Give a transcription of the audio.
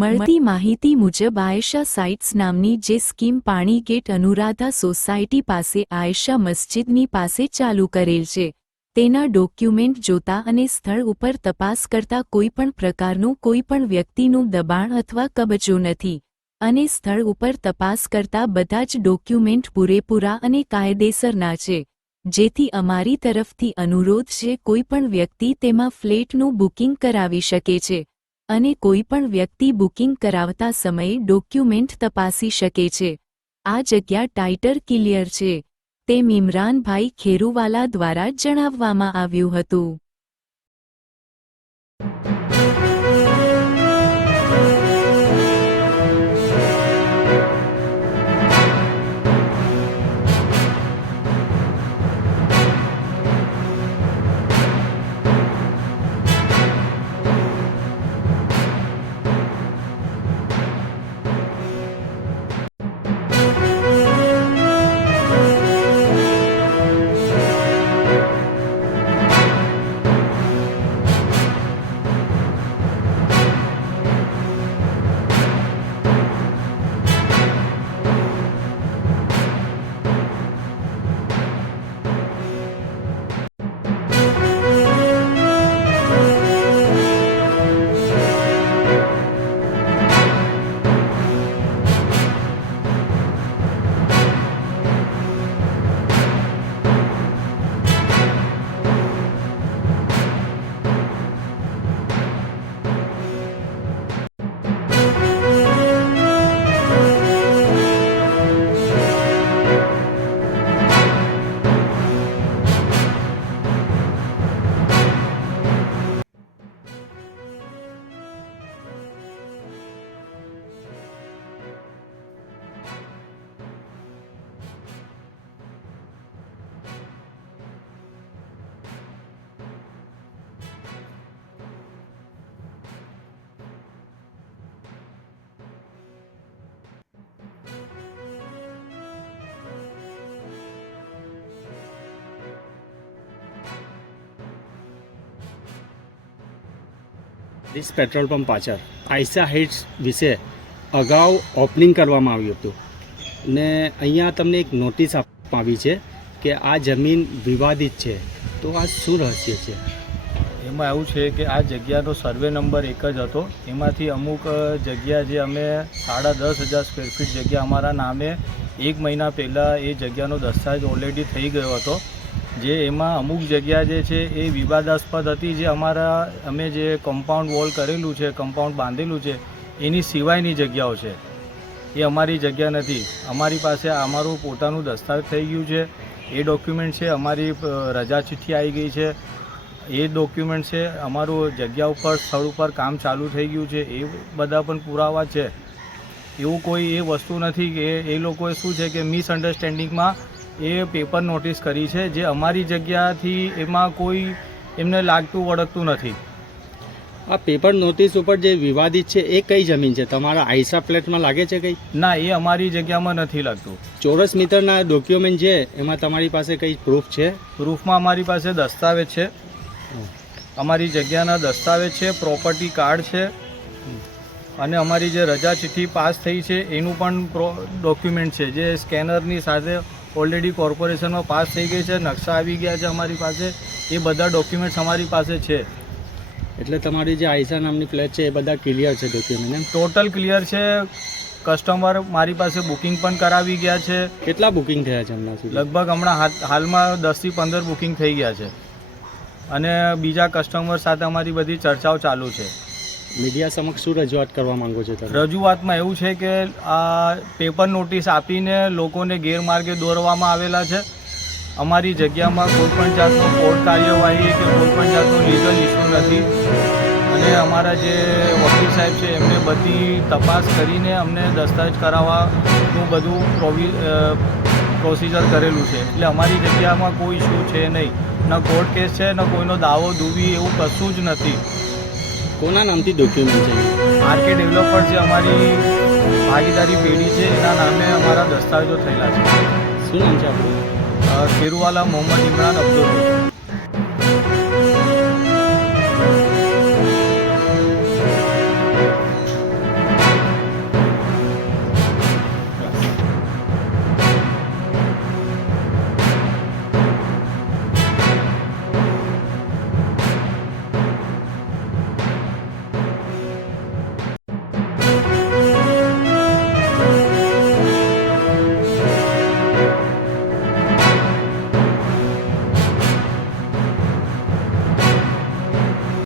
મળતી માહિતી મુજબ આયેશા સાઇટ્સ નામની જે સ્કીમ પાણી ગેટ અનુરાધા સોસાયટી પાસે આયેશા મસ્જિદની પાસે ચાલુ કરેલ છે તેના ડોક્યુમેન્ટ જોતા અને સ્થળ ઉપર તપાસ કરતા કોઈપણ પ્રકારનું કોઈપણ વ્યક્તિનું દબાણ અથવા કબજો નથી અને સ્થળ ઉપર તપાસ કરતા બધા જ ડોક્યુમેન્ટ પૂરેપૂરા અને કાયદેસરના છે, જેથી અમારી તરફથી અનુરોધ છે કોઈપણ વ્યક્તિ તેમાં ફ્લેટનું બુકિંગ કરાવી શકે છે અને કોઈપણ વ્યક્તિ બુકિંગ કરાવતા સમયે ડોક્યુમેન્ટ તપાસી શકે છે। આ જગ્યા ટાઇટર ક્લિયર છે, તેમ ઇમરાનભાઈ ખેરુવાલા દ્વારા જણાવવામાં આવ્યું હતું। This petrol pump पाचर Ayesha Heights विषे अगाऊ ओपनिंग करवामां आव्युं हतुं ने अहींया तमने एक नोटिस आपवामां आवी छे के आ जमीन विवादित है, तो आ शुं रहस्य छे? एमां एवुं छे कि आ जग्यानो सर्वे नंबर 1 ज हतो। एमांथी अमुक जग्या जे अमे 10,500 स्क्वेर फीट जग्या अमारा नामे 1 महीना पहला ए जग्यानो दस्तावेज ऑलरेडी थई गयो हतो, जे एमां अमुक जग्या जे छे ए विवादास्पद हती। जे अमे जे कम्पाउंड वॉल करेलुं छे, कम्पाउंड बांधेलुं छे, एनी सिवायनी जग्याओ छे, ए अमारी जग्या नथी। अमारी पासे अमारुं पोतानुं दस्तावेज थई गयुं छे, ए डॉक्यूमेंट छे। अमारी रजा चिठ्ठी आई गई छे, ए डॉक्यूमेंट छे। अमारुं जग्या उपर स्थळ उपर काम चालू थई गयुं छे, ए बधा पण पुरावा छे। एवुं कोई ए वस्तु नथी के ए लोकोए शुं छे के मिसअंडरस्टेन्डिंगमां ए पेपर नोटिस करी है, जे अमारी जग्याथी एमां कोई एमने लागतुं वळगतुं नथी। आ पेपर नोटिस पर जे विवादित है ए कई जमीन है? तमारा आयशा फ्लेट में लागे छे कई? ना, ए अमारी जग्यामां नथी लागतुं। चौरस मीटरना डॉक्यूमेंट है एमां तमारी पासे कई प्रूफ है? प्रूफमां अमारी पासे दस्तावेज है, अमारी जग्याना दस्तावेज है, प्रॉपर्टी कार्ड है અને અમારી જે રજા ચિઠ્ઠી પાસ થઈ છે એનું પણ ડોક્યુમેન્ટ છે, જે સ્કેનરની સાથે ઓલરેડી કોર્પોરેશનમાં પાસ થઈ ગઈ છે, નકશા આવી ગયા છે અમારી પાસે, એ બધા ડોક્યુમેન્ટ્સ અમારી પાસે છે। એટલે તમારી જે આયશા નામની ફ્લેટ છે એ બધા ક્લિયર છે ડોક્યુમેન્ટ? એમ ટોટલ ક્લિયર છે। કસ્ટમર મારી પાસે બુકિંગ પણ કરાવી ગયા છે। કેટલા બુકિંગ થયા છે હમણાં સુધી? લગભગ હમણાં હાલમાં 10 થી 15 બુકિંગ થઈ ગયા છે અને બીજા કસ્ટમર સાથે અમારી બધી ચર્ચાઓ ચાલુ છે। मीडिया समक्ष शू रजूआत करवा मांगो छो? रजूआतमां एवुं छे के आ पेपर नोटिस आपीने लोकोने गैरमार्गे दौरवामां आवेला छे। अमारी जग्यामां कोईपण जातनो कोर्ट कार्यवाही के कोईपण जातनो लीगल इश्यू नथी अने अमारा जे वकील साहेब छे एमणे बधी तपास करीने अमने दस्तावेज कराववानुं बधुं प्रोसीजर करेलुं छे। एटले अमारी जग्यामां कोई इश्यू छे नहीं, न कोर्ट केस छे, न कोईनो दावो दूवी एवुं कशुं ज नथी। कोना नामथी डॉक्यूमेंट है? आरके डेवलपर जे अमारी भागीदारी पेढ़ी है एना नामे अमारा दस्तावेजों थयेला छे। शुं नाम छे आपनुं? खेरुवाला मोहम्मद इमरान अब्दुल।